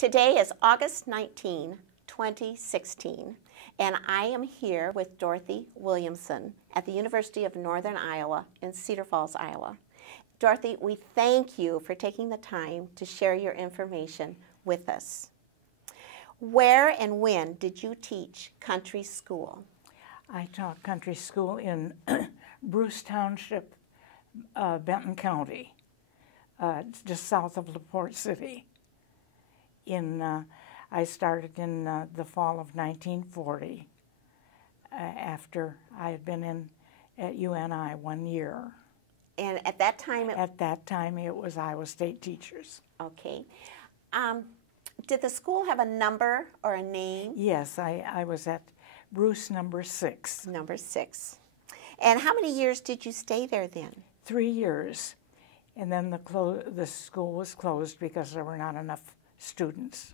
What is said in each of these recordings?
Today is August 19, 2016, and I am here with Dorothy Williamson at the University of Northern Iowa in Cedar Falls, Iowa. Dorothy, we thank you for taking the time to share your information with us. Where and when did you teach country school? I taught country school in Bruce Township, Benton County, just south of LePort City. I started in the fall of 1940, after I had been at UNI 1 year. And at that time? At that time, it was Iowa State teachers. Okay. Did the school have a number or a name? Yes, I was at Bruce number 6. Number 6. And how many years did you stay there then? 3 years. And then the school was closed because there were not enough students.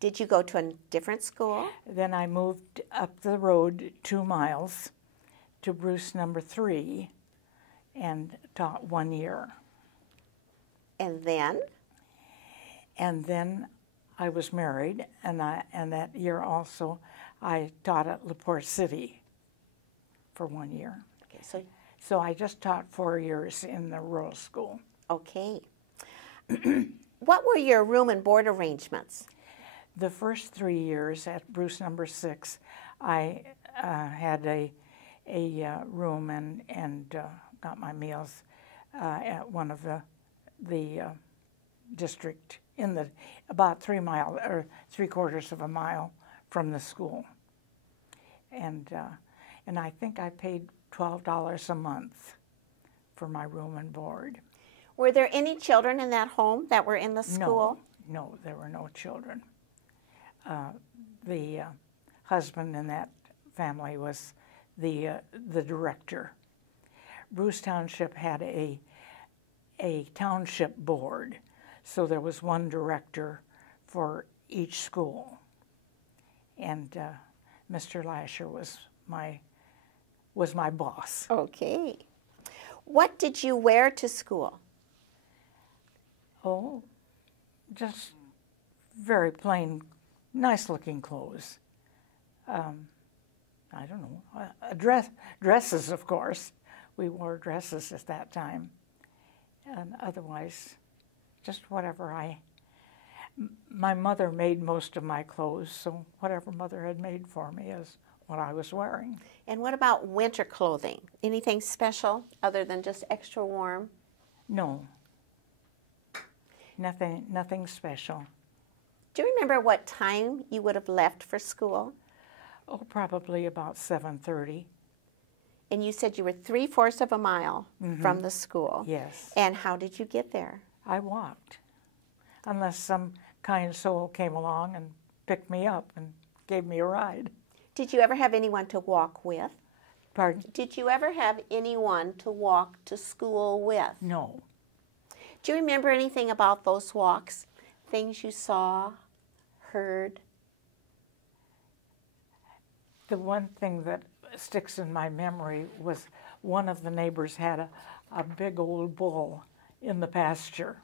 Did you go to a different school? Then I moved up the road 2 miles to Bruce number 3 and taught 1 year. And then? And then I was married, and that year also I taught at LePort City for 1 year. Okay, so I just taught 4 years in the rural school. Okay. What were your room and board arrangements? The first 3 years at Bruce number 6, I had a room and got my meals at one of the district about 3 miles or 3/4 of a mile from the school, and I think I paid $12 a month for my room and board. Were there any children in that home that were in the school? No, there were no children. The husband in that family was the director. Bruce Township had a township board, so there was one director for each school, and Mr. Lasher was my boss. Okay. What did you wear to school? Oh, just very plain, nice-looking clothes. I don't know, dresses, of course. We wore dresses at that time, and otherwise, just whatever my mother made most of my clothes, so whatever Mother had made for me is what I was wearing. And what about winter clothing? Anything special other than just extra warm? No. Nothing special. Do you remember what time you would have left for school? Oh, probably about 7:30. And you said you were 3/4 of a mile from the school. Yes. And how did you get there? I walked, unless some kind soul came along and picked me up and gave me a ride. Did you ever have anyone to walk with? Pardon? Did you ever have anyone to walk to school with? No. Do you remember anything about those walks? Things you saw, heard? The one thing that sticks in my memory was one of the neighbors had a big old bull in the pasture,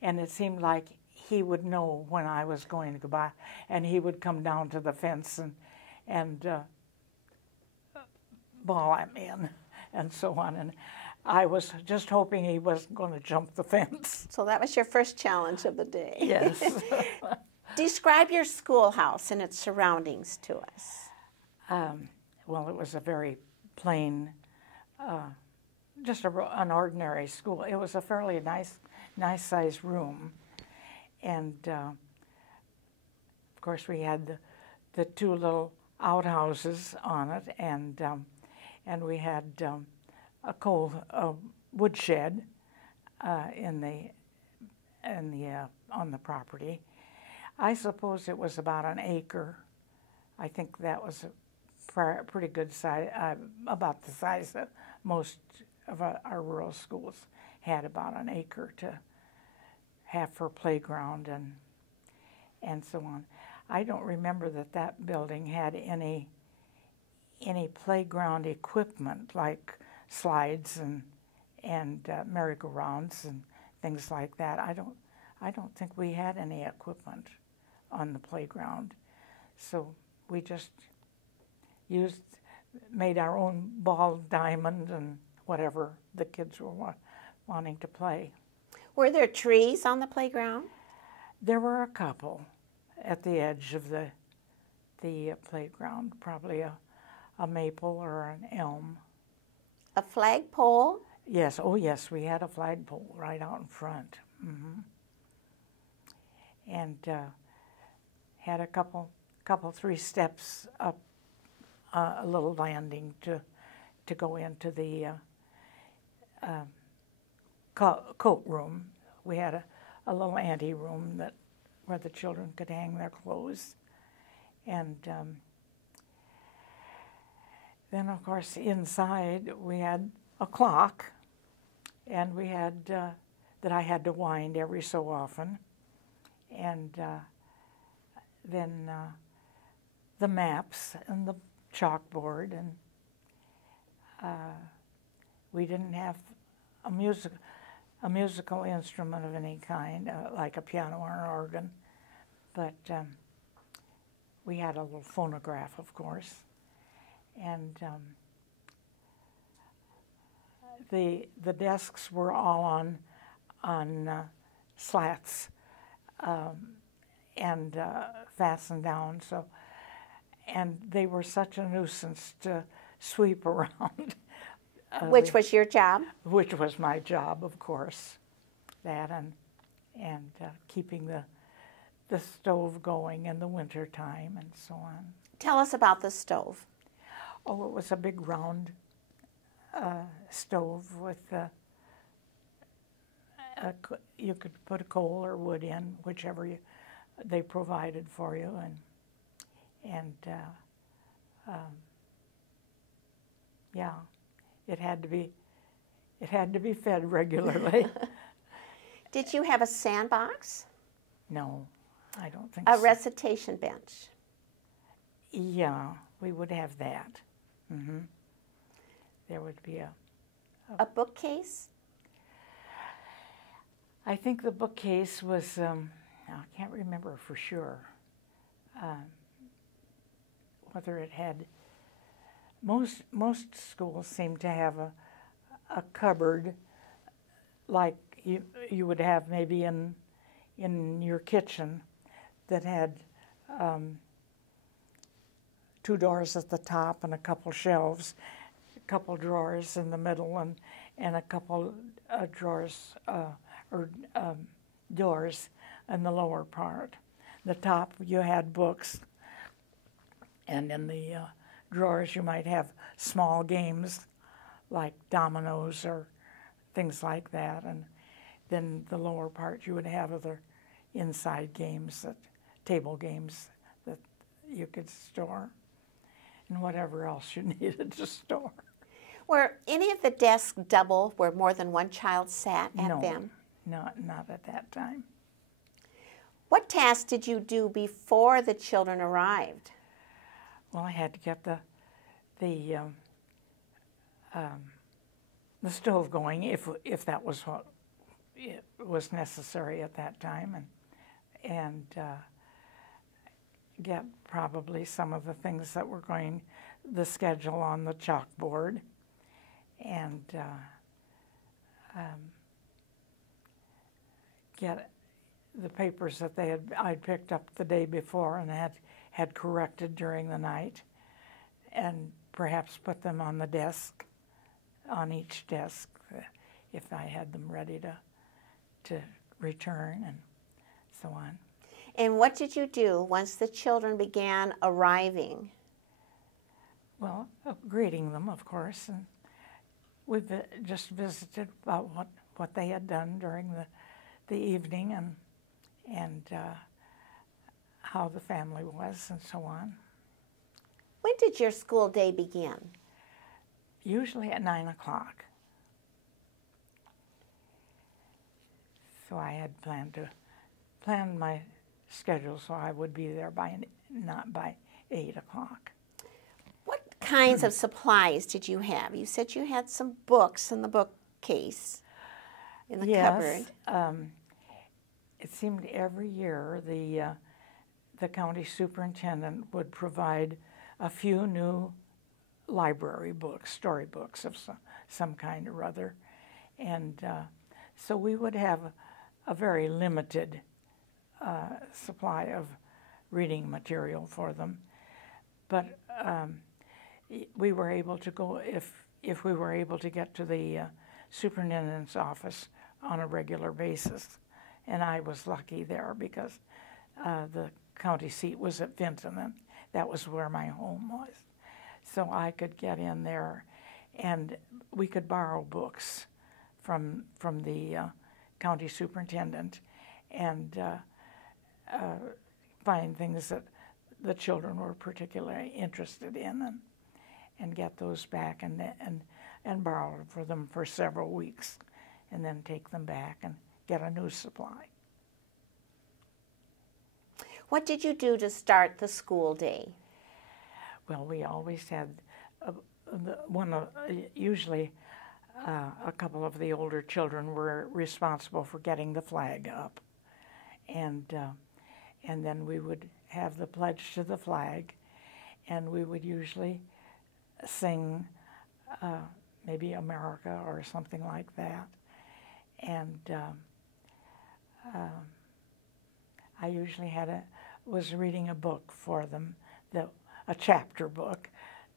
and it seemed like he would know when I was going to go by, and he would come down to the fence and bawl at me and so on, and I was just hoping he wasn't going to jump the fence. So that was your first challenge of the day. Yes. Describe your schoolhouse and its surroundings to us. Well, it was a very plain, just an ordinary school. It was a fairly nice-sized room, and of course we had the 2 little outhouses on it, and we had a woodshed on the property. I suppose it was about an acre. I think that was a pretty good size, about the size that most of our rural schools had, about an acre to have for playground and so on. I don't remember that building had any playground equipment like slides and merry-go-rounds and things like that. I I don't think we had any equipment on the playground. So we just made our own ball diamond and whatever the kids were wanting to play. Were there trees on the playground? There were a couple at the edge of the playground, probably a maple or an elm. A flagpole? Yes, oh yes, we had a flagpole right out in front. And had a couple 3 steps up, a little landing to go into the coat room. We had a little ante room where the children could hang their clothes. And then, of course, inside we had a clock, and we had that I had to wind every so often. And then the maps and the chalkboard, and we didn't have a musical instrument of any kind, like a piano or an organ, but we had a little phonograph, of course, and the desks were all on slats and fastened down, so, and they were such a nuisance to sweep around. Which was your job? Which was my job, of course. That and keeping the stove going in the winter time and so on. Tell us about the stove. Oh, it was a big round stove with you could put a coal or wood in, whichever they provided for you, and yeah, it had to be fed regularly. Did you have a sandbox? No, I don't think A so. recitation bench? Yeah, we would have that. There would be A bookcase? I think the bookcase was, I can't remember for sure whether it had, most schools seem to have a cupboard like you would have maybe in your kitchen that had 2 doors at the top and a couple shelves, a couple drawers in the middle, and a couple drawers or doors in the lower part. The top you had books, and in the drawers you might have small games like dominoes or things like that, and then the lower part you would have other inside games, table games that you could store, and whatever else you needed to store. Were any of the desks double where more than one child sat at them? No, not at that time. What tasks did you do before the children arrived? Well, I had to get the stove going if that was what was necessary at that time, and get probably some of the things that were the schedule on the chalkboard, and get the papers that I'd picked up the day before and had corrected during the night, and perhaps put them on the desk, on each desk, if I had them ready to return and so on. And what did you do once the children began arriving? Well, greeting them, of course, and we just visited about what they had done during the evening and how the family was and so on. When did your school day begin? Usually at 9 o'clock. So I had planned my schedule so I would be there not by 8 o'clock. What kinds of supplies did you have? You said you had some books in the bookcase in the cupboard. it seemed every year the county superintendent would provide a few new library books, storybooks of some kind or other. And so we would have a very limited supply of reading material for them. But we were able to go, if we were able to get to the superintendent's office on a regular basis. And I was lucky there because the county seat was at Benton, and that was where my home was. So I could get in there, and we could borrow books from the county superintendent and find things that the children were particularly interested in, and get those back and borrow for them for several weeks, and then take them back and get a new supply. What did you do to start the school day? Well, we always had usually a couple of the older children were responsible for getting the flag up, and then we would have the pledge to the flag, and we would usually sing maybe America or something like that, and I usually was reading a book for them, a chapter book,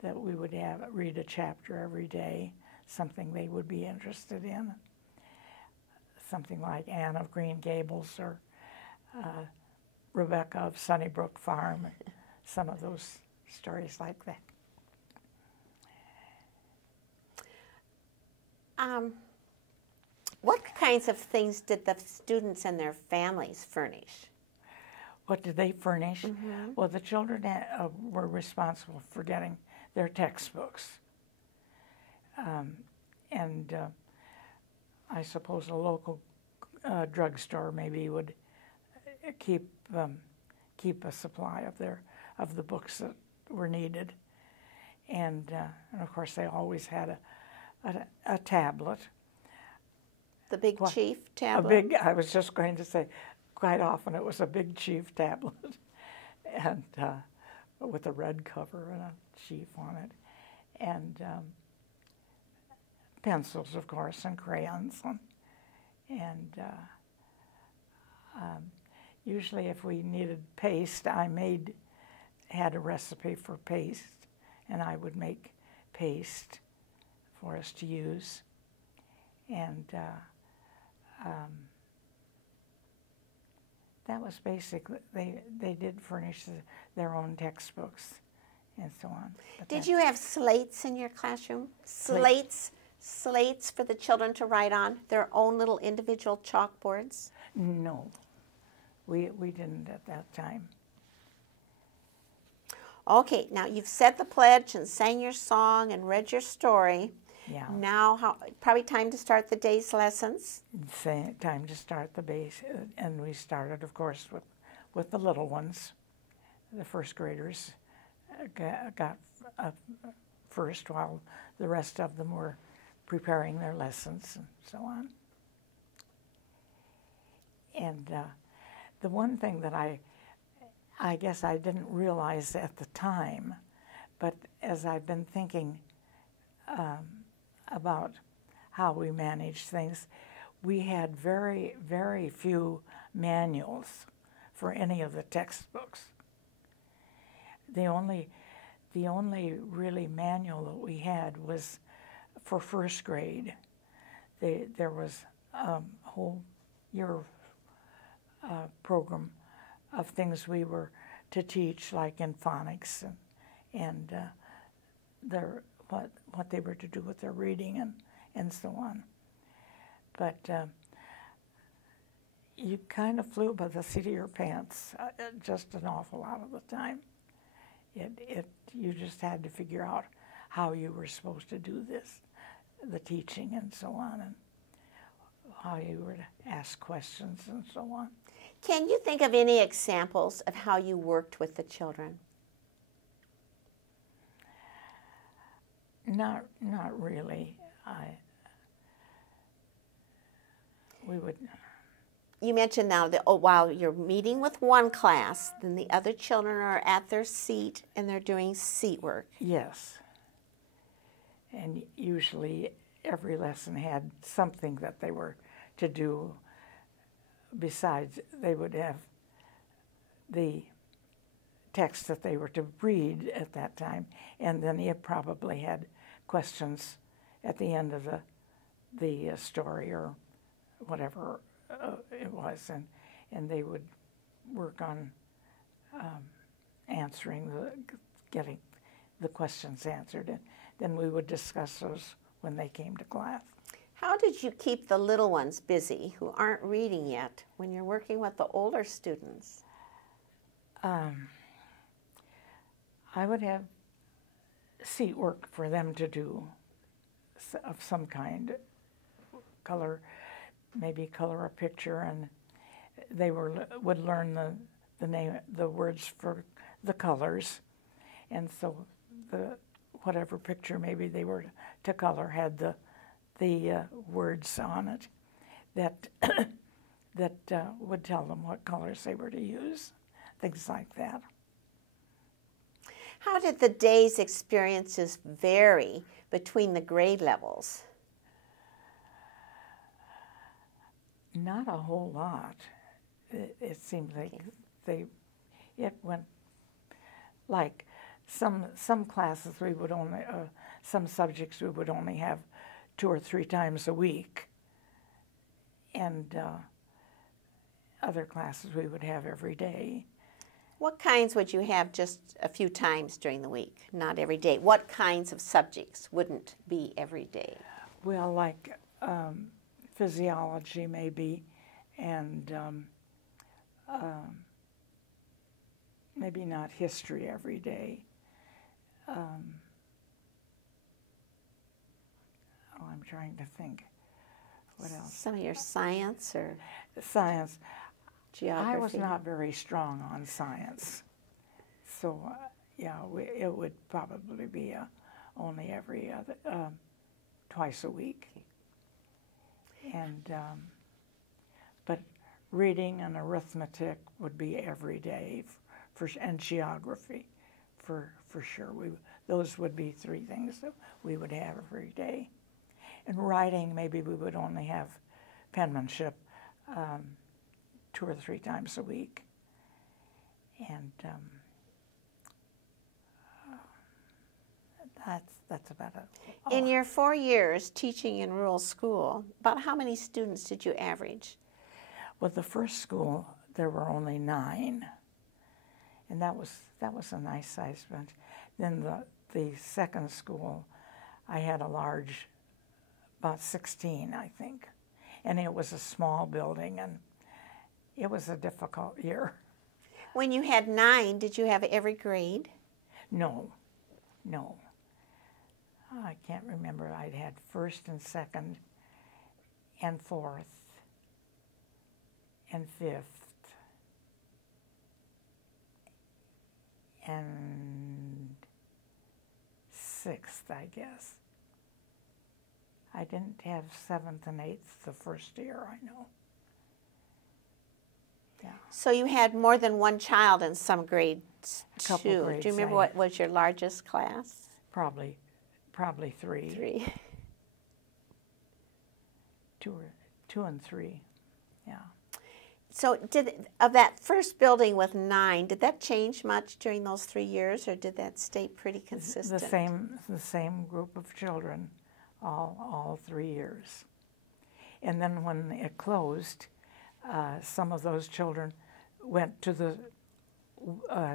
that we would read a chapter every day, something they would be interested in, something like Anne of Green Gables or Rebecca of Sunnybrook Farm, some of those stories like that. What kinds of things did the students and their families furnish? What did they furnish? Mm-hmm. Well, the children were responsible for getting their textbooks. And I suppose a local drugstore maybe would keep a supply of the books that were needed. And of course, they always had a tablet. The Big Chief tablet? I was just going to say, quite often it was a Big Chief tablet, and with a red cover and a chief on it, and pencils, of course, and crayons, and usually if we needed paste, I had a recipe for paste, and I would make paste for us to use, and that was basically, they did furnish their own textbooks and so on. But did you have slates in your classroom? Slates for the children to write on, their own little individual chalkboards? No, we didn't at that time. Okay, now you've said the pledge and sang your song and read your story. Yeah. Now, probably time to start the day's lessons. Time to start the base, and we started, of course, with the little ones. The first graders got first, while the rest of them were preparing their lessons and so on. And the one thing that I guess I didn't realize at the time, but as I've been thinking about how we managed things, we had very, very few manuals for any of the textbooks. The only really manual that we had was for first grade. There was a whole year program of things we were to teach, like in phonics and what they were to do with their reading and so on. But you kind of flew by the seat of your pants just an awful lot of the time. You just had to figure out how you were supposed to do this, the teaching and so on, and how you were to ask questions and so on. Can you think of any examples of how you worked with the children? Not really. We would. you mentioned now that while you're meeting with one class, then the other children are at their seat and they're doing seat work. Yes. And usually every lesson had something that they were to do. Besides, they would have the text that they were to read at that time, and then it probably had questions at the end of the story or whatever it was, and they would work on getting the questions answered, and then we would discuss those when they came to class. How did you keep the little ones busy who aren't reading yet when you're working with the older students? I would have seat work for them to do of some kind, maybe color a picture, and they would learn the words for the colors, and so whatever picture maybe they were to color had the words on it that would tell them what colors they were to use, things like that. How did the day's experiences vary between the grade levels? Not a whole lot. It seemed like it went like some classes we would only, some subjects we would only have 2 or 3 times a week, and other classes we would have every day. What kinds would you have just a few times during the week, not every day? What kinds of subjects wouldn't be every day? Well, like physiology maybe, and maybe not history every day. I'm trying to think. What else? Some of your science or science. Geography. I was not very strong on science, so yeah, it would probably be only every other, twice a week. And but reading and arithmetic would be every day, and geography, for sure. Those would be 3 things that we would have every day. And writing, maybe we would only have penmanship 2 or 3 times a week. And that's about it. In your 4 years teaching in rural school, about how many students did you average? Well, the first school, there were only 9. And that was a nice sized bunch. Then the second school, I had a large, about 16, I think. And it was a small building, and it was a difficult year. When you had 9, did you have every grade? No. I can't remember. I'd had first and second and fourth and fifth and sixth, I guess. I didn't have 7th and 8th the first year, I know. Yeah. So you had more than one child in some grades, A couple too. grades, Do you remember what was your largest class? Probably 3. 3. 2 and 3, yeah. So of that first building with 9, did that change much during those 3 years, or did that stay pretty consistent? The same group of children, all 3 years. And then when it closed, some of those children went to the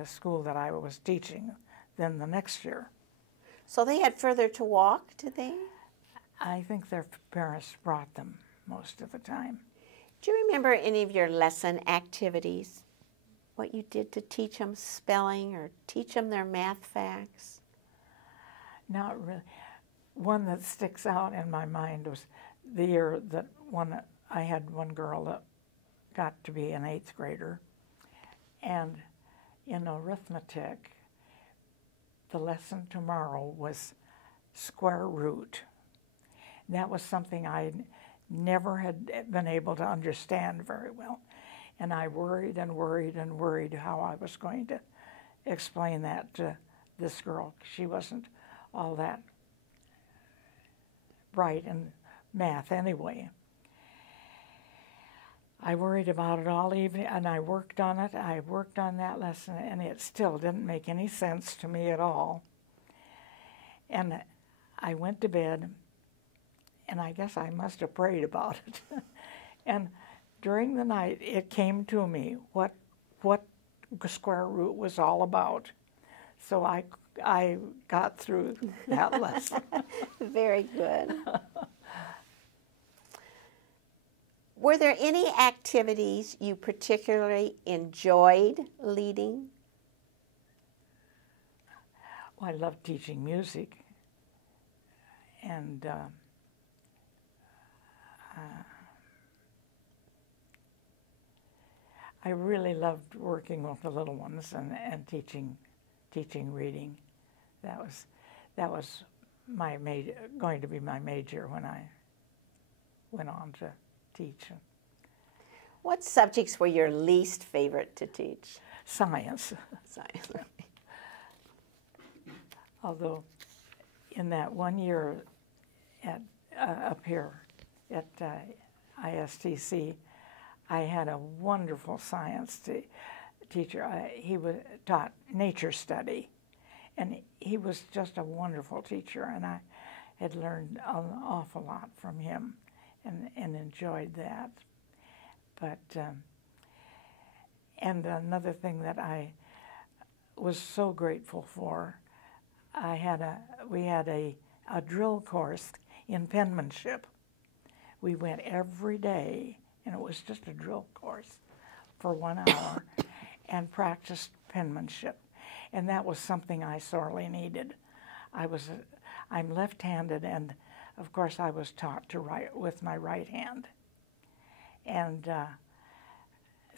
school that I was teaching then the next year. So they had further to walk, did they? I think their parents brought them most of the time. Do you remember any of your lesson activities? What you did to teach them spelling or teach them their math facts? Not really. One that sticks out in my mind was the year that I had one girl that got to be an 8th grader. And in arithmetic, the lesson tomorrow was square root. That was something I never had been able to understand very well. And I worried and worried and worried how I was going to explain that to this girl. She wasn't all that bright in math anyway. I worried about it all evening, and I worked on it. I worked on that lesson, and it still didn't make any sense to me at all. And I went to bed, and I guess I must have prayed about it. And during the night, it came to me what square root was all about. So I got through that lesson. Very good. Were there any activities you particularly enjoyed leading? Well, I loved teaching music, and I really loved working with the little ones and teaching reading. That was my going to be my major when I went on to teach. What subjects were your least favorite to teach? Science. Science. Although in that 1 year at up here at ISTC, I had a wonderful science teacher. He taught nature study, and he was just a wonderful teacher, and I had learned an awful lot from him and enjoyed that. But, and another thing that I was so grateful for, we had a drill course in penmanship. We went every day, and it was just a drill course for 1 hour, and practiced penmanship. And that was something I sorely needed. I'm left-handed, and of course I was taught to write with my right hand. And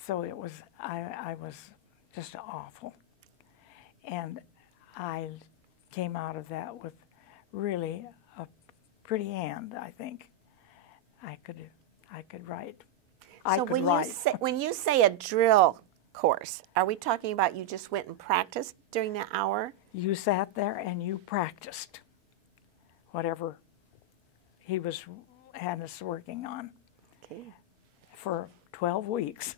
so it was, I was just awful. And I came out of that with really a pretty hand, I think. I could write. So when you say a drill course, are we talking about you just went and practiced during that hour? You sat there and you practiced whatever he had us working on. Okay. For 12 weeks.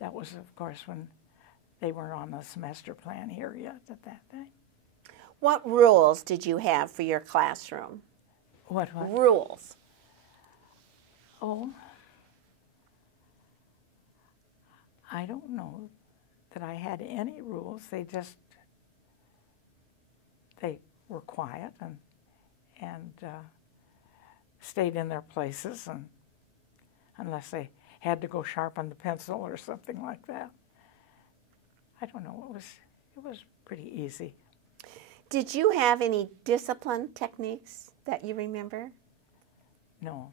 That was, of course, when they weren't on the semester plan here yet at that time. What rules did you have for your classroom? What? Rules. Oh, I don't know that I had any rules. They were quiet and stayed in their places, and unless they had to go sharpen the pencil or something like that. I don't know, it was pretty easy. Did you have any discipline techniques that you remember? No.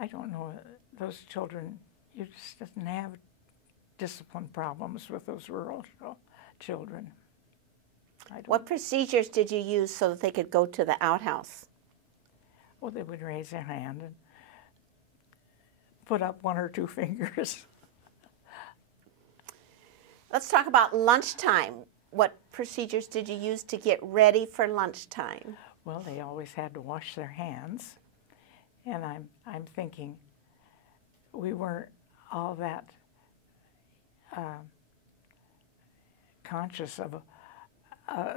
I don't know, those children, you just didn't have discipline problems with those rural children. What procedures did you use so that they could go to the outhouse? Well, they would raise their hand and put up 1 or 2 fingers. Let's talk about lunchtime. What procedures did you use to get ready for lunchtime? Well, they always had to wash their hands. And I'm thinking, we weren't all that conscious of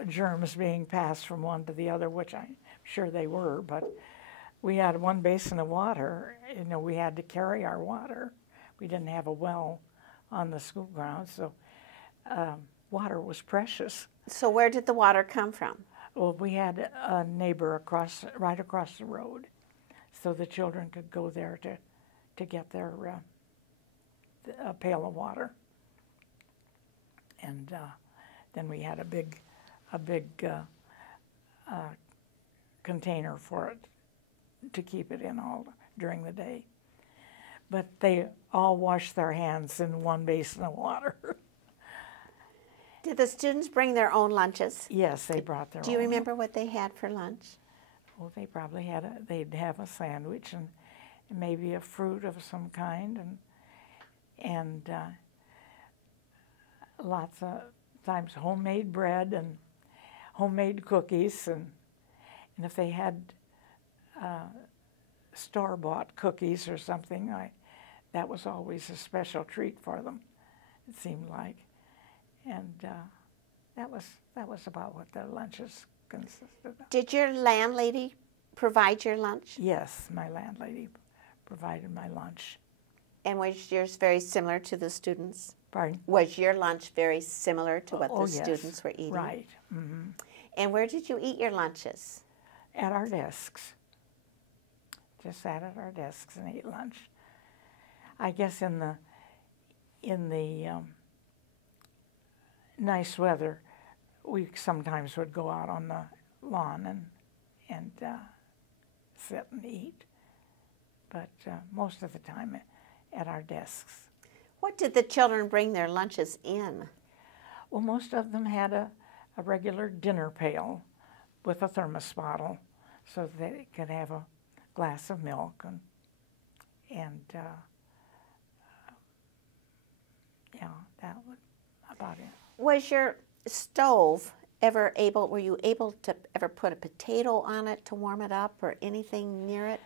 germs being passed from one to the other, which I'm sure they were, but we had 1 basin of water. You know, we had to carry our water. We didn't have a well on the school grounds, so water was precious. So where did the water come from? Well, we had a neighbor right across the road, so the children could go there to get their a pail of water. And then we had a big container for it to keep it in all during the day. But they all washed their hands in 1 basin of water. Did the students bring their own lunches? Yes, they brought their own. Do you remember what they had for lunch? Oh, they probably they'd have a sandwich and maybe a fruit of some kind, and lots of times homemade bread and homemade cookies, and if they had store-bought cookies or something, that was always a special treat for them, it seemed like. And that was about what their lunches consisted of. Did your landlady provide your lunch? Yes, my landlady provided my lunch. And was yours very similar to the students? Pardon? Was your lunch very similar to what the Yes. students were eating? Right. Mm-hmm. And where did you eat your lunches? At our desks. Just sat at our desks and ate lunch. I guess in the nice weather, we sometimes would go out on the lawn and sit and eat. But most of the time at our desks. What did the children bring their lunches in? Well, most of them had a regular dinner pail with a thermos bottle so that they could have a glass of milk and yeah, that was about it. Was your stove were you able to ever put a potato on it to warm it up or anything near it?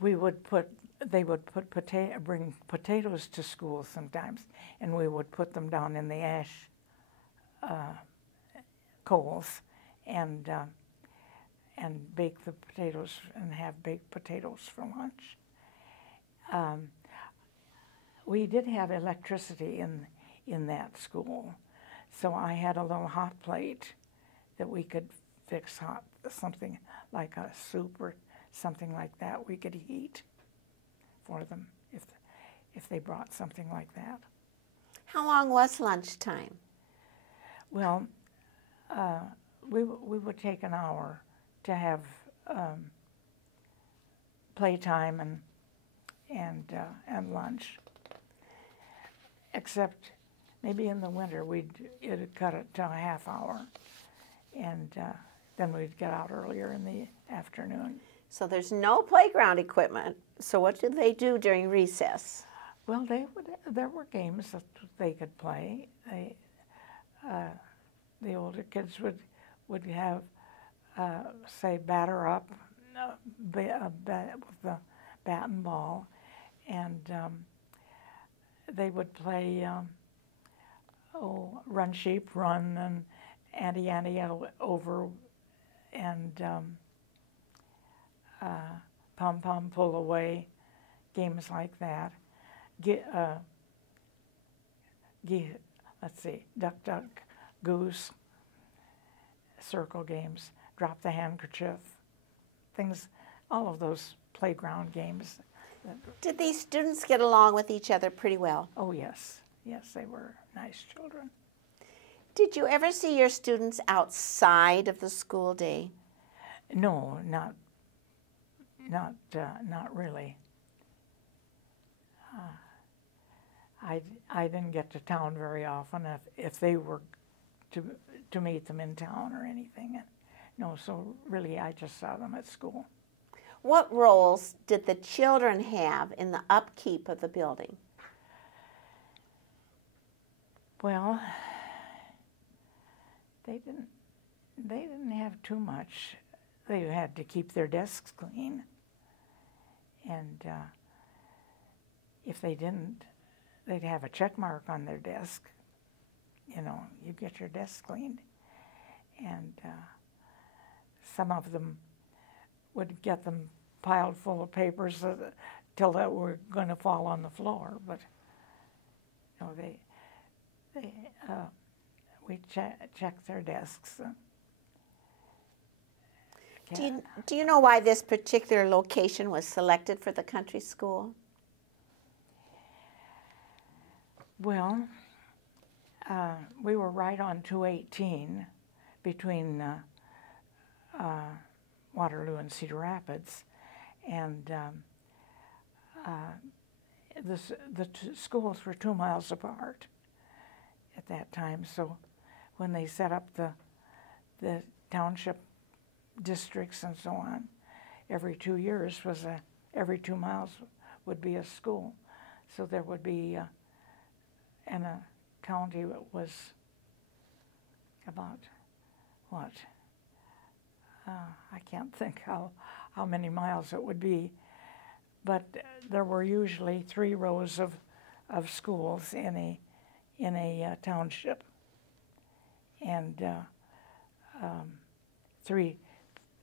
They would bring potatoes to school sometimes, and we would put them down in the ash coals and bake the potatoes and have baked potatoes for lunch. We did have electricity in that school, so I had a little hot plate that we could fix something like a soup or something like that we could eat for them if they brought something like that. How long was lunchtime? Well, we would take an hour to have playtime and lunch. Except maybe in the winter it'd cut it to a half hour, and then we'd get out earlier in the afternoon. So there's no playground equipment. So what did they do during recess? Well, there were games that they could play. The older kids would have, say, batter up with the bat and ball, and they would play run sheep run and ante over and pom pom pull away, games like that. Let's see, duck duck goose, circle games, drop the handkerchief, things, all of those playground games. Did these students get along with each other pretty well? Oh yes, they were nice children. Did you ever see your students outside of the school day? No, not really. I didn't get to town very often if they were to meet them in town or anything. No, so really I just saw them at school. What roles did the children have in the upkeep of the building? Well, they didn't have too much. They had to keep their desks clean, and if they didn't, they'd have a check mark on their desk. You know, you get your desk cleaned, and some of them would get them piled full of papers till they were going to fall on the floor. But you know, we checked their desks. Do you know why this particular location was selected for the country school? Well, we were right on 218 between Waterloo and Cedar Rapids, and the schools were 2 miles apart at that time. So when they set up the township districts and so on, every 2 years was every 2 miles would be a school. So there would be, in a county that was about, what? I can't think how many miles it would be, but there were usually 3 rows of schools in a township, and 3.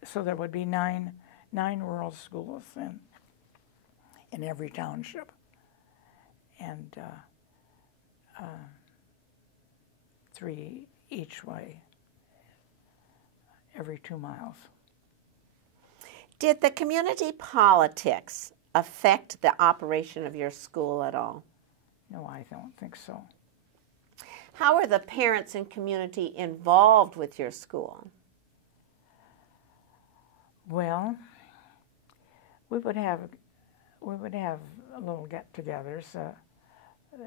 So there would be nine rural schools in every township, and 3 each way every 2 miles. Did the community politics affect the operation of your school at all? No, I don't think so. How are the parents and community involved with your school? Well, we would have little get-togethers,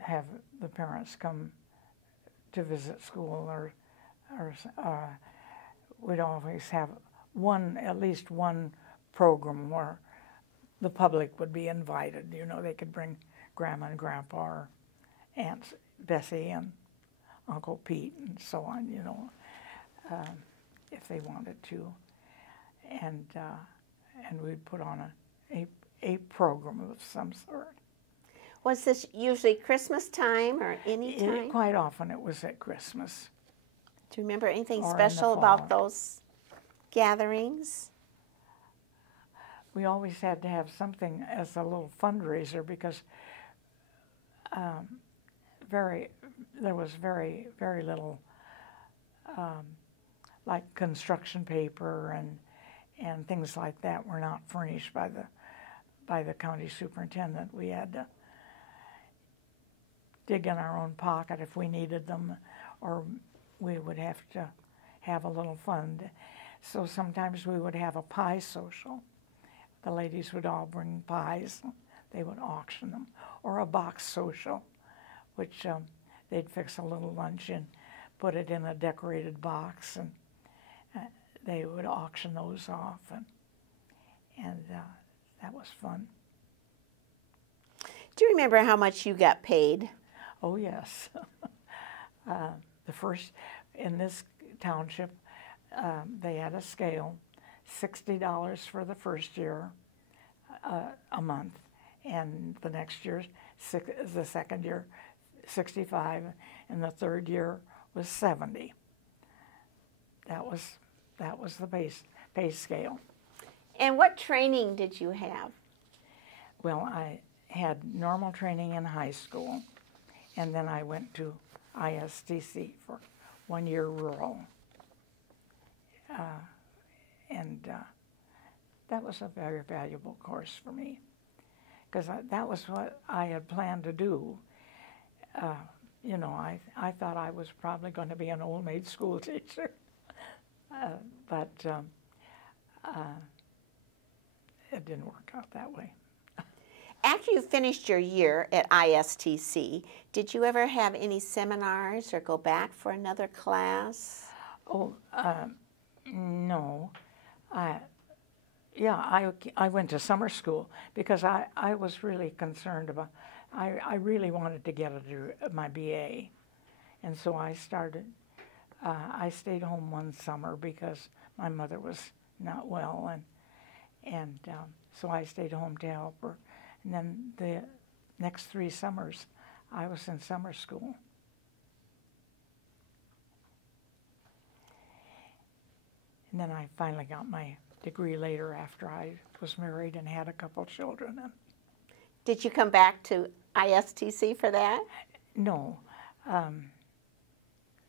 have the parents come to visit school, or we'd always have at least one program where the public would be invited. You know, they could bring Grandma and Grandpa, or Aunt Bessie and Uncle Pete and so on, you know, if they wanted to. And we'd put on a program of some sort. Was this usually Christmas time or any time? Quite often it was at Christmas. Do you remember anything Or in special the about fall. those gatherings? We always had to have something as a little fundraiser, because there was very little like construction paper and things like that were not furnished by the county superintendent. We had to dig in our own pocket if we needed them, or we would have to have a little fund. So sometimes we would have a pie social. The ladies would all bring pies. They would auction them. Or a box social, which they'd fix a little lunch and put it in a decorated box, and they would auction those off, and that was fun. Do you remember how much you got paid? Oh, yes. The first, in this township, they had a scale, $60 for the first year, a month, and the next year, the second year, $65, and the third year was $70. That was the pay scale. And what training did you have? Well, I had normal training in high school, and then I went to ISTC for 1 year rural. And that was a very valuable course for me, because that was what I had planned to do. You know, I thought I was probably going to be an old maid school teacher, but it didn't work out that way. After you finished your year at ISTC, did you ever have any seminars or go back for another class? Oh, no. I went to summer school because I was really concerned about, I really wanted to get my BA. And so I stayed home one summer because my mother was not well, and so I stayed home to help her. And then the next 3 summers, I was in summer school. And then I finally got my degree later after I was married and had a couple children. Did you come back to ISTC for that? No.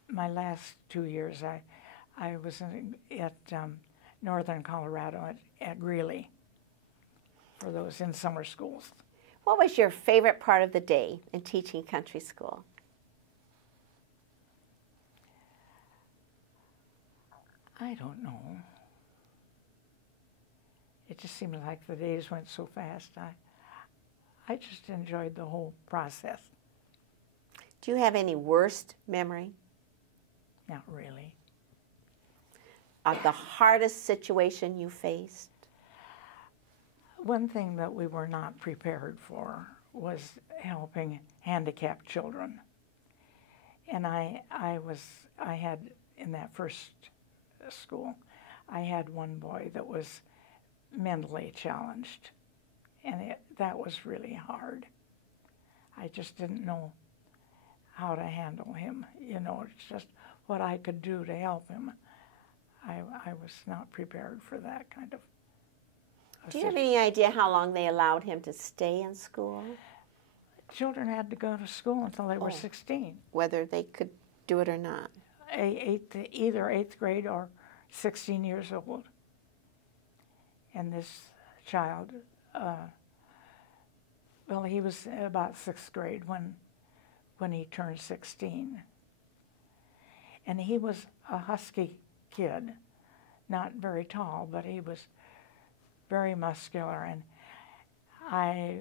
My last 2 years, I was at northern Colorado at Greeley for those in summer schools. What was your favorite part of the day in teaching country school? I don't know. It just seemed like the days went so fast. I just enjoyed the whole process. Do you have any worst memory? Not really. Of the hardest situation you faced? one thing that we were not prepared for was helping handicapped children. And I had, in that first school, I had one boy that was mentally challenged, and that was really hard. I just didn't know how to handle him. You know, it's just what I could do to help him. I was not prepared for that kind of. Do you have any idea how long they allowed him to stay in school? Children had to go to school until they were 16. Whether they could do it or not. Either 8th grade or 16 years old. And this child, well, he was about 6th grade when he turned 16. And he was a husky kid, not very tall, but he was very muscular, and I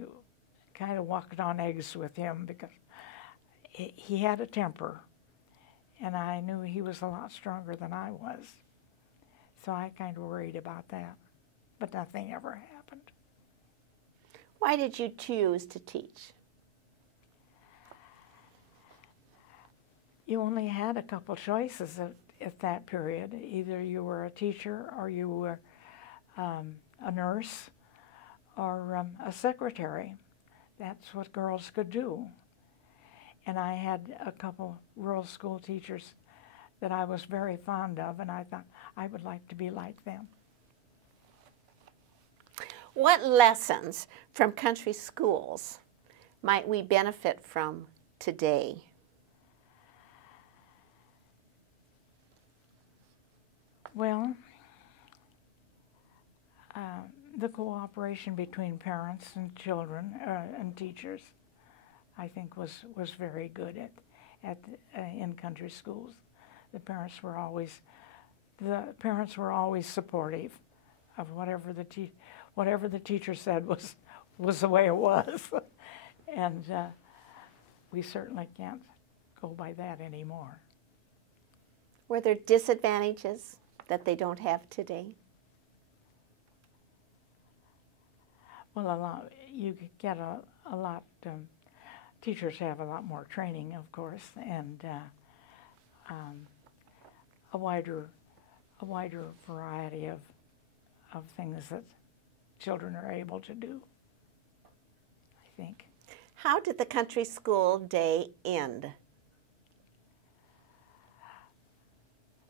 kind of walked on eggs with him because he had a temper, and I knew he was a lot stronger than I was. So I kind of worried about that, but nothing ever happened. Why did you choose to teach? You only had a couple choices at that period. Either you were a teacher or you were a nurse or a secretary. That's what girls could do. And I had a couple rural school teachers that I was very fond of, and I thought I would like to be like them. What lessons from country schools might we benefit from today? Well, the cooperation between parents and children and teachers, I think, was very good in country schools. The parents were always supportive of whatever the teacher said was the way it was, and we certainly can't go by that anymore. Were there disadvantages that they don't have today? Well, you get a lot. Teachers have a lot more training, of course, and a wider variety of things that children are able to do, I think. How did the country school day end?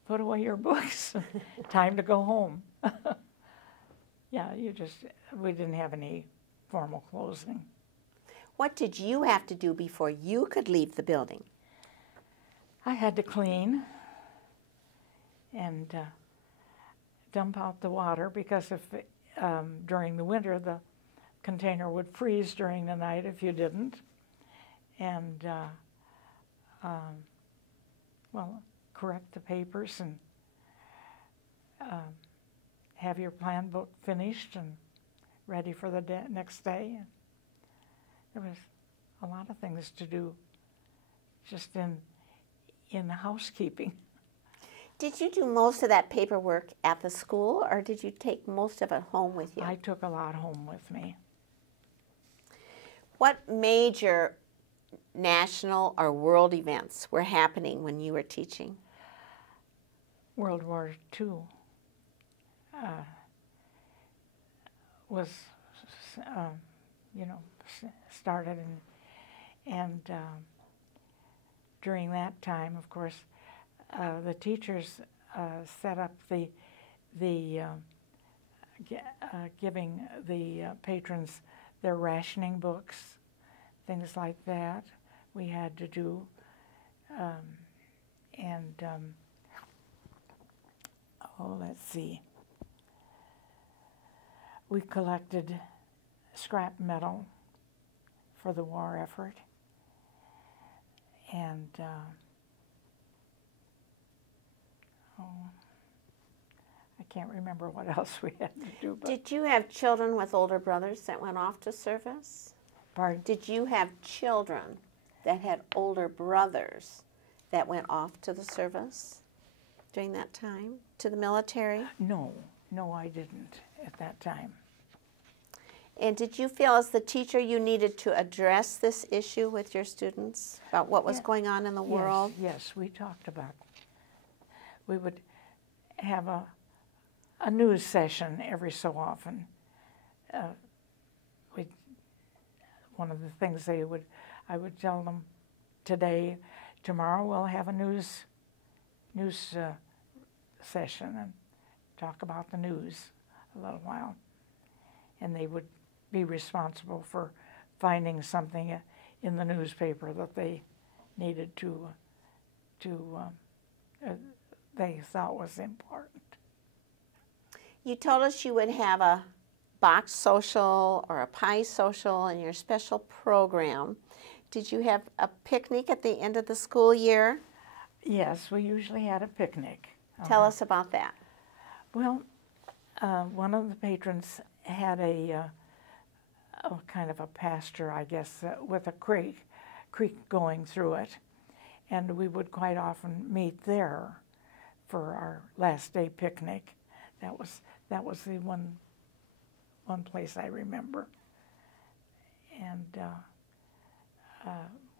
Put away your books. Time to go home. Yeah, we didn't have any formal closing. What did you have to do before you could leave the building? I had to clean and dump out the water, because if during the winter the container would freeze during the night if you didn't. And well, correct the papers and have your plan book finished and ready for the next day. There was a lot of things to do just in housekeeping. Did you do most of that paperwork at the school, or did you take most of it home with you? I took a lot home with me. What major national or world events were happening when you were teaching? World War II was, started, and during that time, of course, the teachers set up the giving the patrons their rationing books, things like that. We had to do, let's see. We collected scrap metal for the war effort, and I can't remember what else we had to do. But did you have children with older brothers that went off to service? Pardon? Did you have children that had older brothers that went off to the service during that time, to the military? No, I didn't at that time. And did you feel as the teacher you needed to address this issue with your students about what was going on in the world? Yes, we talked about it. We would have a news session every so often. One of the things I would tell them tomorrow we'll have a news session and talk about the news a little while. And they would be responsible for finding something in the newspaper that they needed they thought was important. You told us you would have a box social or a pie social in your special program. Did you have a picnic at the end of the school year? Yes, we usually had a picnic. Tell us about that. Well, one of the patrons had a kind of a pasture, I guess, with a creek going through it, and we would quite often meet there for our last day picnic. That was the one place I remember, and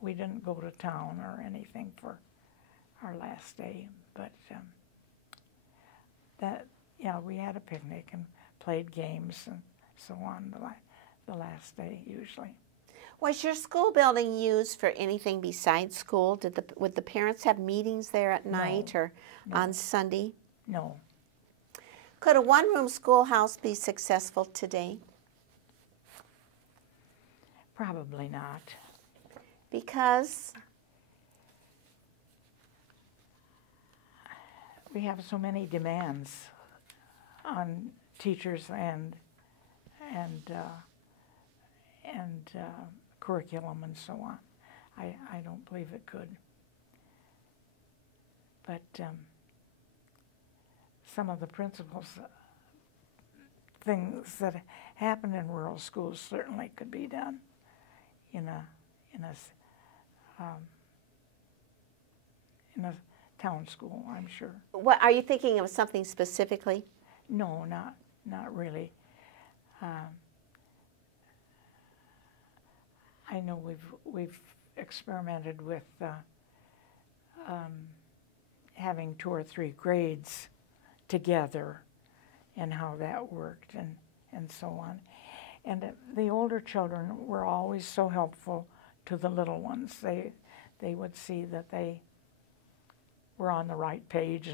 we didn't go to town or anything for our last day, but we had a picnic and played games and so on the last day usually. Was your school building used for anything besides school? Would the parents have meetings there at night or on Sunday? No. Could a one-room schoolhouse be successful today? Probably not. Because? We have so many demands on teachers and curriculum and so on. I don't believe it could. But some of the principals, things that happen in rural schools certainly could be done in a town school, I'm sure. What are you thinking of something specifically? No, not really. I know we've experimented with having 2 or 3 grades together and how that worked and so on. And the older children were always so helpful to the little ones. They would see that they were on the right page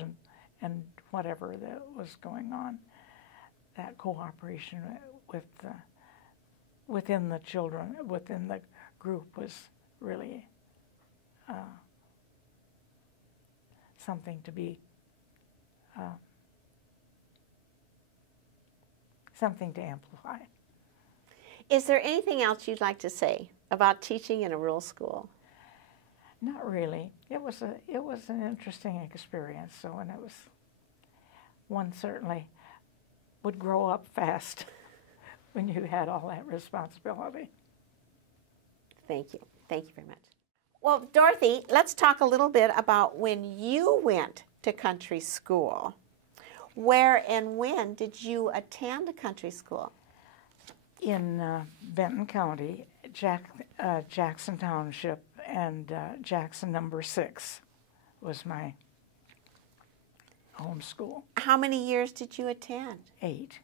and whatever that was going on. That cooperation within the children, within the group was really something to be, something to amplify. Is there anything else you'd like to say about teaching in a rural school? Not really. It was an interesting experience. So, and it was one certainly would grow up fast when you had all that responsibility. Thank you. Thank you very much. Well, Dorothy, let's talk a little bit about when you went to country school. Where and when did you attend a country school? In Benton County, Jackson Township, and Jackson number 6 was my home school. How many years did you attend? 8.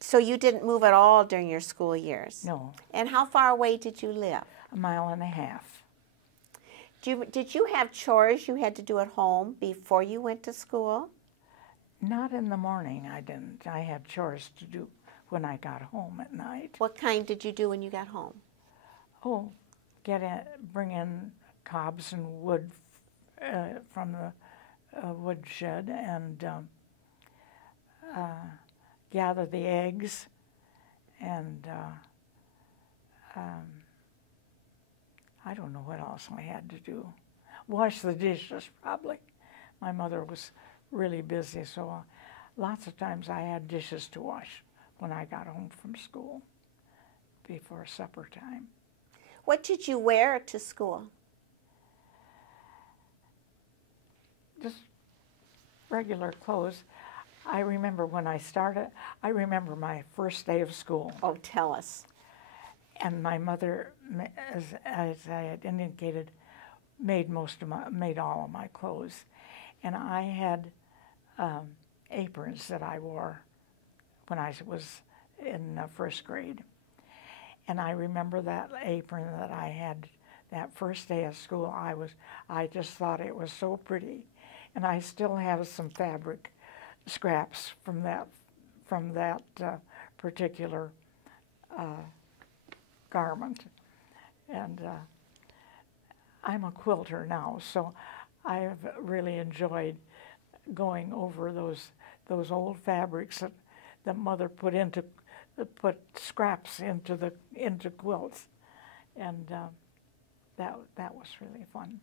So you didn't move at all during your school years? No. And how far away did you live? 1.5 miles. Did you have chores you had to do at home before you went to school? Not in the morning, I didn't. I had chores to do when I got home at night. What kind did you do when you got home? Oh, bring in cobs and wood from the woodshed and gather the eggs and I don't know what else I had to do. Wash the dishes, probably. My mother was really busy, so lots of times I had dishes to wash when I got home from school before supper time. What did you wear to school? Just regular clothes. I remember when I started, I remember my first day of school. Oh, tell us. And my mother, as I had indicated, made all of my clothes. And I had aprons that I wore when I was in first grade. And I remember that apron that I had that first day of school. I just thought it was so pretty. And I still have some fabric scraps from that particular garment. And I'm a quilter now, so I've really enjoyed going over those old fabrics that Mother put scraps into quilts, and that was really fun.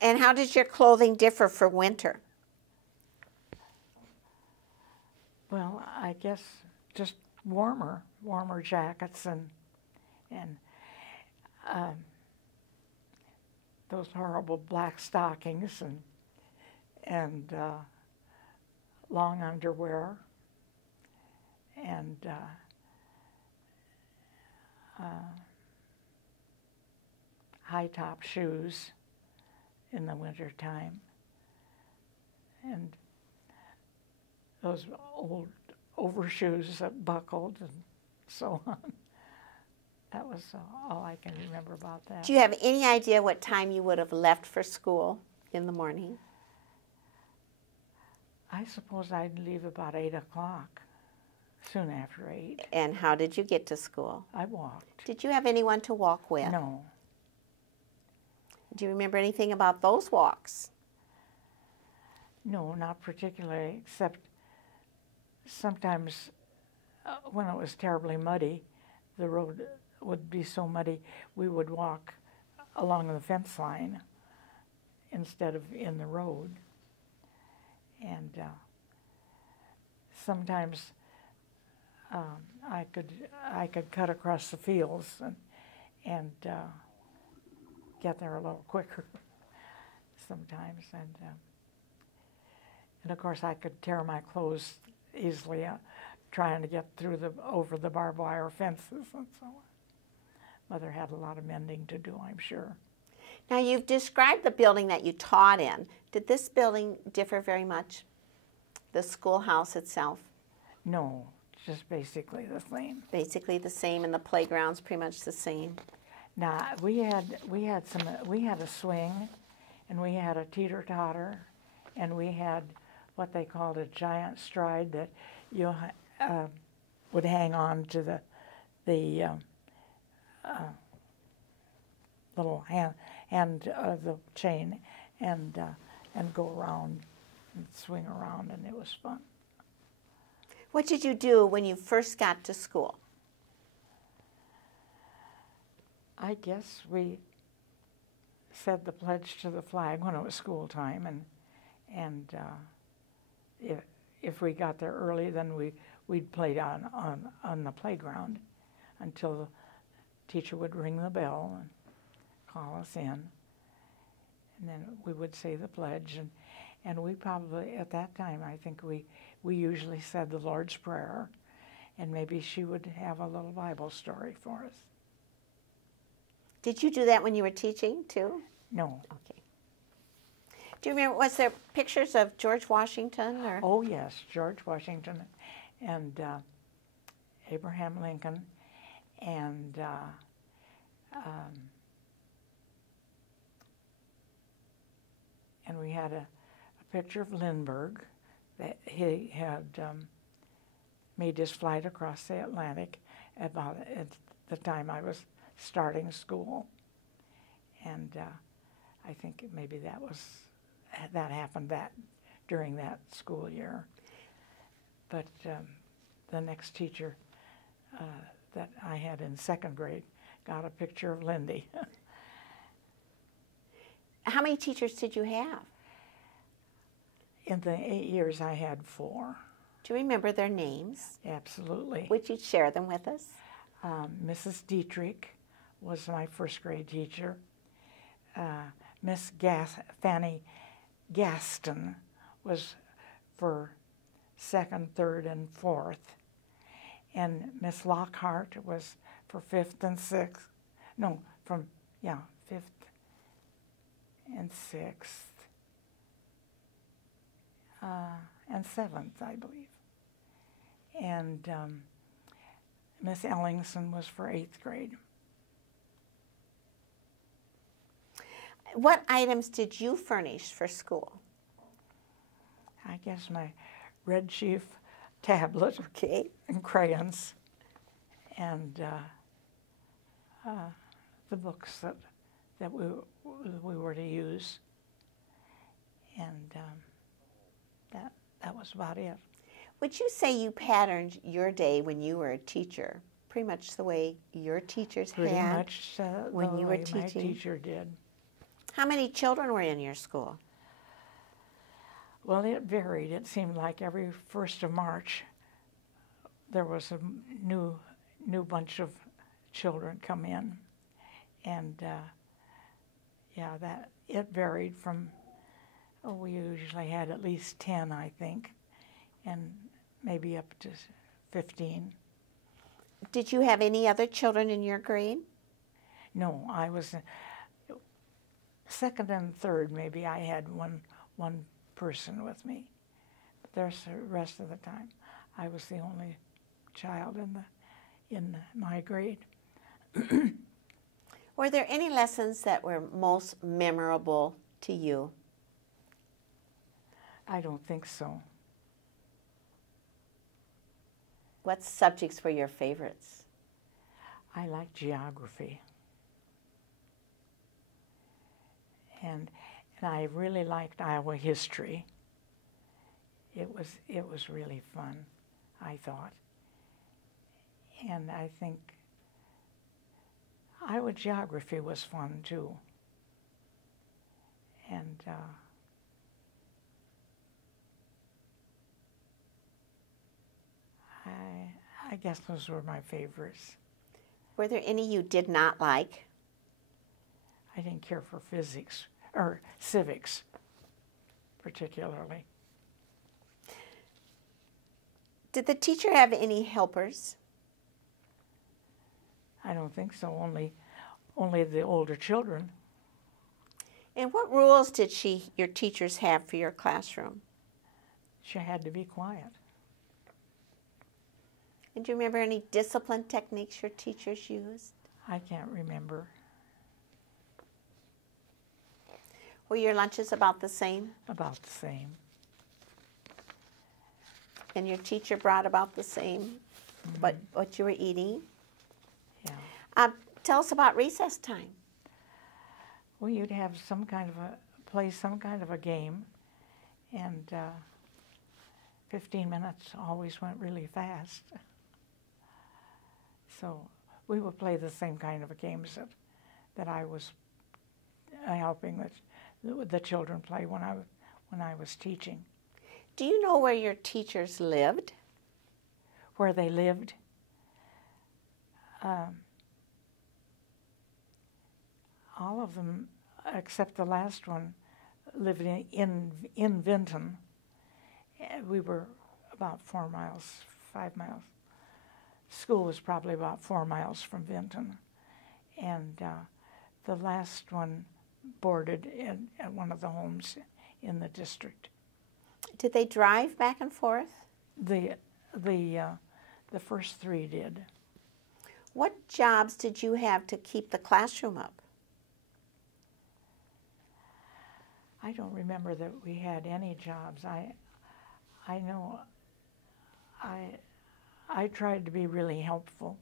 And how does your clothing differ for winter? Well, I guess just warmer jackets and those horrible black stockings and long underwear and high top shoes in the winter time, and those old overshoes that buckled and so on. That was all I can remember about that. Do you have any idea what time you would have left for school in the morning? I suppose I'd leave about 8 o'clock, soon after 8. And how did you get to school? I walked. Did you have anyone to walk with? No. Do you remember anything about those walks? No, not particularly, except sometimes when it was terribly muddy, the road would be so muddy, we would walk along the fence line instead of in the road. And sometimes I could cut across the fields and get there a little quicker sometimes. And of course I could tear my clothes easily trying to get over the barbed wire fences and so on. Mother had a lot of mending to do, I'm sure. Now, you've described the building that you taught in. Did this building differ very much, the schoolhouse itself? No, just basically the same. Basically the same, and the playground's pretty much the same. Now, we had a swing, and we had a teeter-totter, and we had what they called a giant stride that you would hang on to the little hand of the chain and go around and swing around, and it was fun. What did you do when you first got to school? I guess we said the pledge to the flag when it was school time, and if we got there early, then we'd play on the playground until the teacher would ring the bell and call us in, and then we would say the pledge, and we probably, at that time, I think we usually said the Lord's Prayer, and maybe she would have a little Bible story for us. Did you do that when you were teaching, too? No. Okay. Do you remember, was there pictures of George Washington? Or? Oh, yes, George Washington and Abraham Lincoln, and we had a picture of Lindbergh that he had made his flight across the Atlantic about at the time I was starting school, and I think maybe that happened during that school year. But the next teacher that I had in second grade got a picture of Lindy. How many teachers did you have? In the 8 years, I had 4. Do you remember their names? Absolutely. Would you share them with us? Mrs. Dietrich was my first grade teacher. Miss Fanny Gaston was for second, third, and fourth. And Miss Lockhart was for fifth and sixth. No, fifth and sixth. And seventh, I believe. And Miss Ellingson was for eighth grade. What items did you furnish for school? I guess my red sheaf tablet, Okay. and crayons, and the books that we were to use, and that was about it. Would you say you patterned your day when you were a teacher, pretty much the way your teachers Pretty had much when the you were way my teaching? teacher did. How many children were in your school? Well, it varied. It seemed like every 1st of March there was a new bunch of children come in, and that it varied from. We usually had at least 10, I think, and maybe up to 15. Did you have any other children in your grade? No, I was second and third. Maybe I had one person with me. But the rest of the time, I was the only child in my grade. Were there any lessons that were most memorable to you? I don't think so. What subjects were your favorites? I like geography. And I really liked Iowa history. It was really fun, I thought. And I think Iowa geography was fun too. And I guess those were my favorites. Were there any you did not like? I didn't care for physics or civics particularly. Did the teacher have any helpers? I don't think so, only the older children. And what rules did your teachers have for your classroom? She had to be quiet. And do you remember any discipline techniques your teachers used? I can't remember. Were your lunches about the same? About the same. And your teacher brought about the same, what you were eating? Yeah. Tell us about recess time. Well, you'd have play some kind of a game, and 15 minutes always went really fast. So we would play the same kind of games that I was helping the children play when I was teaching. Do you know where your teachers lived? Where they lived? All of them, except the last one, lived in Benton. We were about 4 miles, 5 miles. School was probably about 4 miles from Benton. And the last one boarded at one of the homes in the district. Did they drive back and forth? The first 3 did. What jobs did you have to keep the classroom up? I don't remember that we had any jobs. I know I tried to be really helpful.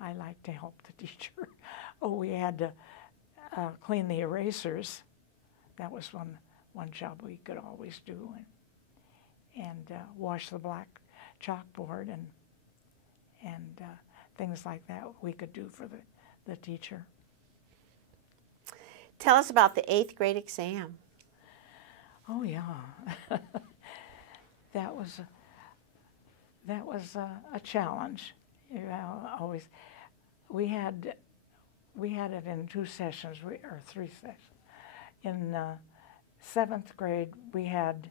I liked to help the teacher. Oh, we had to clean the erasers. That was one job we could always do, and wash the black chalkboard and things like that we could do for the teacher. Tell us about the 8th grade exam. Oh yeah, that was a challenge. You know, always we had it in 2 sessions or 3 sessions. In 7th grade we had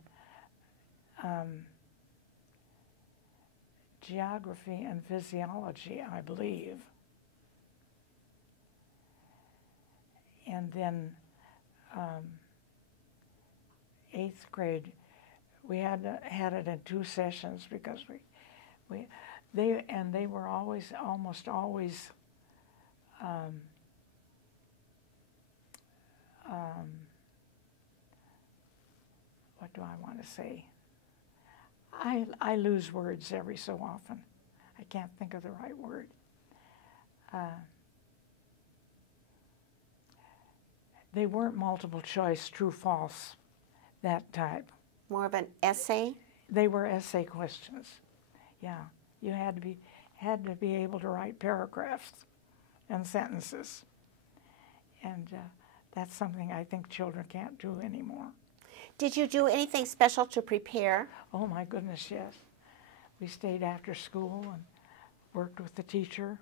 geography and physiology, I believe. And then 8th grade, we had it in 2 sessions because they were almost always what do I want to say? I lose words every so often. I can't think of the right word. They weren't multiple choice, true, false, that type. More of an essay? They were essay questions. Yeah, you had to be able to write paragraphs and sentences, and that's something I think children can't do anymore. Did you do anything special to prepare? Oh my goodness, yes. We stayed after school and worked with the teacher,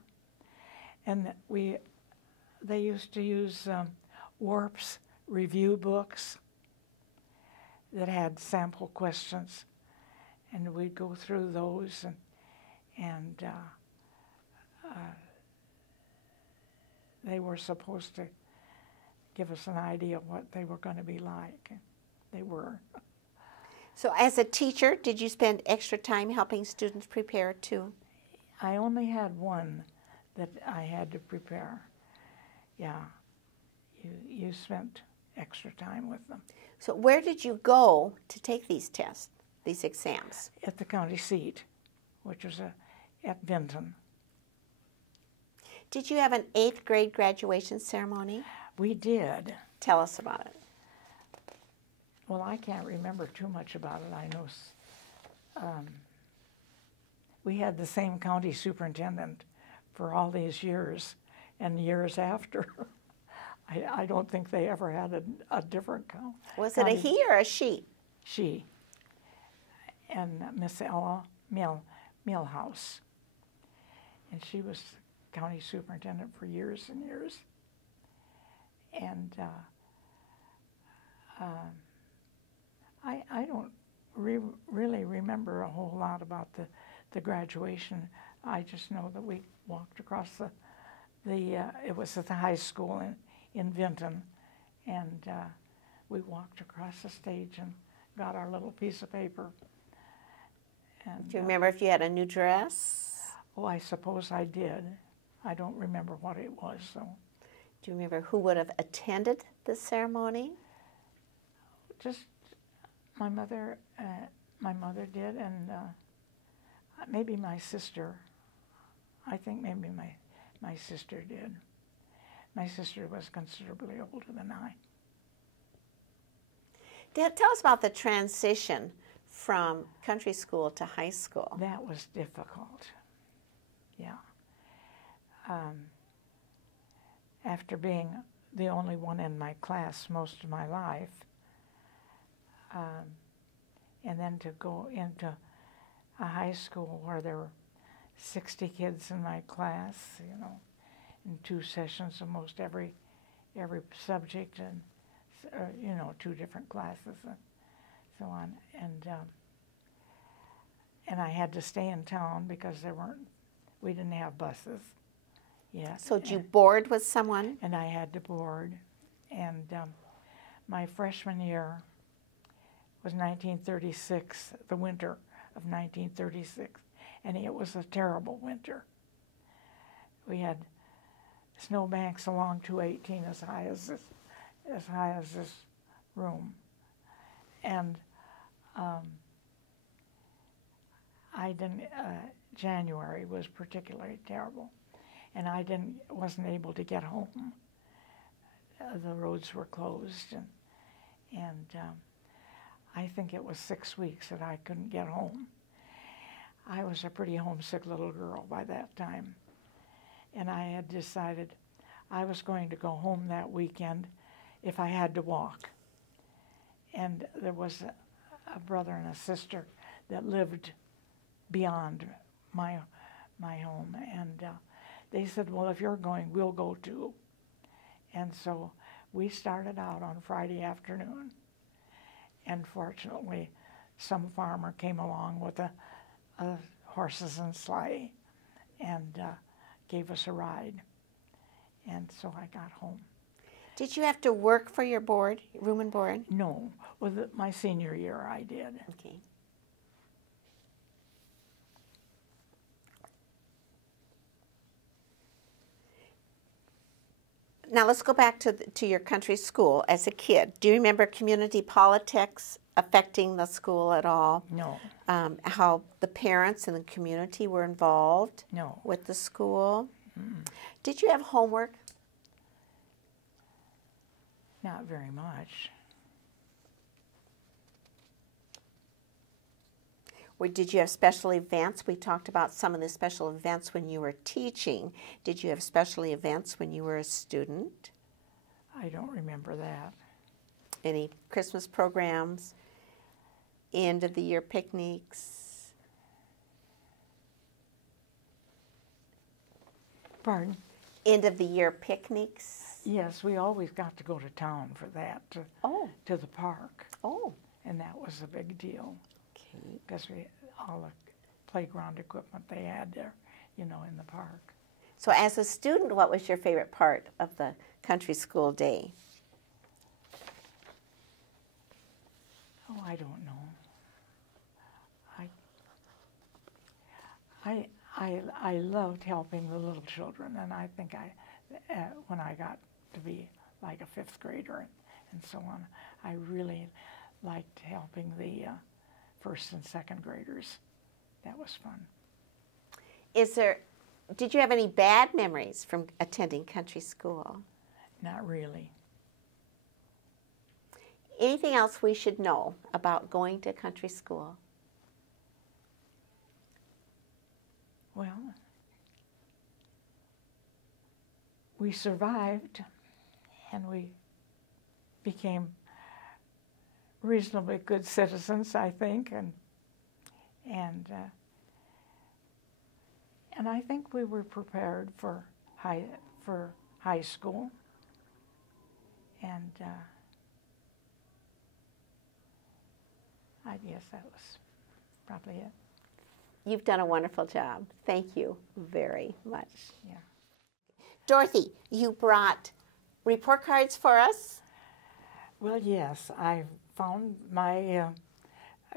and they used to use Warp's review books that had sample questions, and we'd go through those, and they were supposed to give us an idea of what they were going to be like. They were. So as a teacher, did you spend extra time helping students prepare too? I only had one that I had to prepare. Yeah, you spent extra time with them. So where did you go to take these tests, these exams? At the county seat, which was at Benton. Did you have an 8th grade graduation ceremony? We did. Tell us about it. Well, I can't remember too much about it. I know we had the same county superintendent for all these years and years after. I don't think they ever had a different count. Was it a he or a she? She. And Miss Ella Millhouse. And she was county superintendent for years and years. And I don't really remember a whole lot about the graduation. I just know that we walked across it was at the high school in Benton, and we walked across the stage and got our little piece of paper. And, do you remember if you had a new dress? Oh, I suppose I did. I don't remember what it was, so. Do you remember who would have attended the ceremony? Just my mother did, and maybe my sister. I think maybe my sister did. My sister was considerably older than I. Dad, tell us about the transition from country school to high school. That was difficult. Yeah. After being the only one in my class most of my life, and then to go into a high school where there were 60 kids in my class, you know, in 2 sessions of most every subject, and you know, 2 different classes and so on, and I had to stay in town because we didn't have buses yet. So did you board with someone? And I had to board, and my freshman year was 1936, the winter of 1936, and it was a terrible winter. We had snowbanks along 218 as high as this room, and January was particularly terrible, and wasn't able to get home. The roads were closed, and I think it was 6 weeks that I couldn't get home. I was a pretty homesick little girl by that time, and I had decided I was going to go home that weekend if I had to walk. And there was a brother and a sister that lived beyond my home, and they said, well, if you're going, we'll go too. And so we started out on Friday afternoon, and fortunately some farmer came along with a horses and sleigh and gave us a ride. And so I got home. Did you have to work for your board, room and board? No, my senior year I did. Okay. Now let's go back to your country school as a kid. Do you remember community politics affecting the school at all? No. How the parents and the community were involved No. with the school? Mm. Did you have homework? Not very much. Or did you have special events? We talked about some of the special events when you were teaching. Did you have special events when you were a student? I don't remember that. Any Christmas programs? End of the year picnics? Pardon? End of the year picnics? Yes, we always got to go to town for that, to the park. Oh. And that was a big deal. Okay. Because all the playground equipment they had there, in the park. So as a student, what was your favorite part of the country school day? Oh, I don't know. I loved helping the little children, and I think when I got to be like a fifth grader and so on, I really liked helping the first and second graders. That was fun. Did you have any bad memories from attending country school? Not really. Anything else we should know about going to country school? Well, we survived and we became reasonably good citizens, I think, and I think we were prepared for high school, and I guess that was probably it. You've done a wonderful job. Thank you very much. Yeah. Dorothy, you brought report cards for us? Well, yes, I found my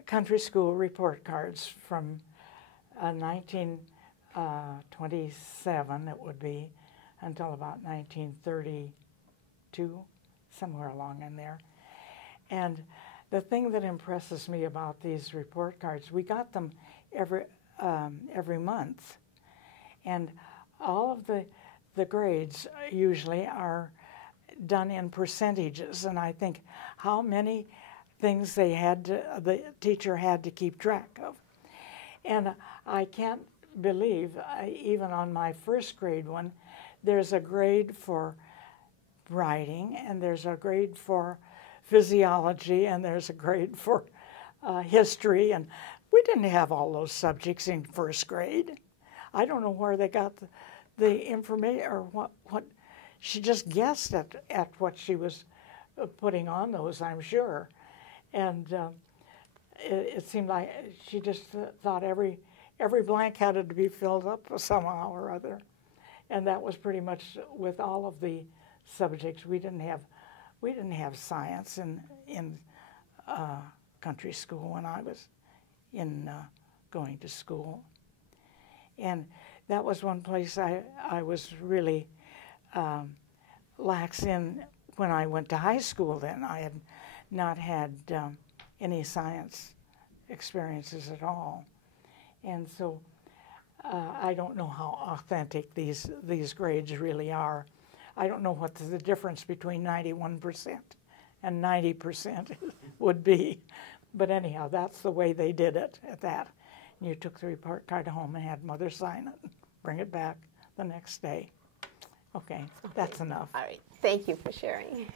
country school report cards from 1927, it would be, until about 1932, somewhere along in there. And the thing that impresses me about these report cards, we got them every month, and all of the grades usually are done in percentages, and I think how many things the teacher had to keep track of. And I can't believe, even on my first grade one, there's a grade for writing, and there's a grade for physiology, and there's a grade for history, and we didn't have all those subjects in first grade. I don't know where they got the information, or what she just guessed at what she was putting on those, I'm sure. And it seemed like she just thought every blank had to be filled up somehow or other. And that was pretty much with all of the subjects. We didn't have science in country school when I was going to school. And that was one place I was really lax in when I went to high school then. I had not had any science experiences at all. And so I don't know how authentic these grades really are. I don't know what the difference between 91% and 90% would be. But anyhow, that's the way they did it at that. And you took the report card home and had Mother sign it, bring it back the next day. Okay, that's enough. All right. Thank you for sharing.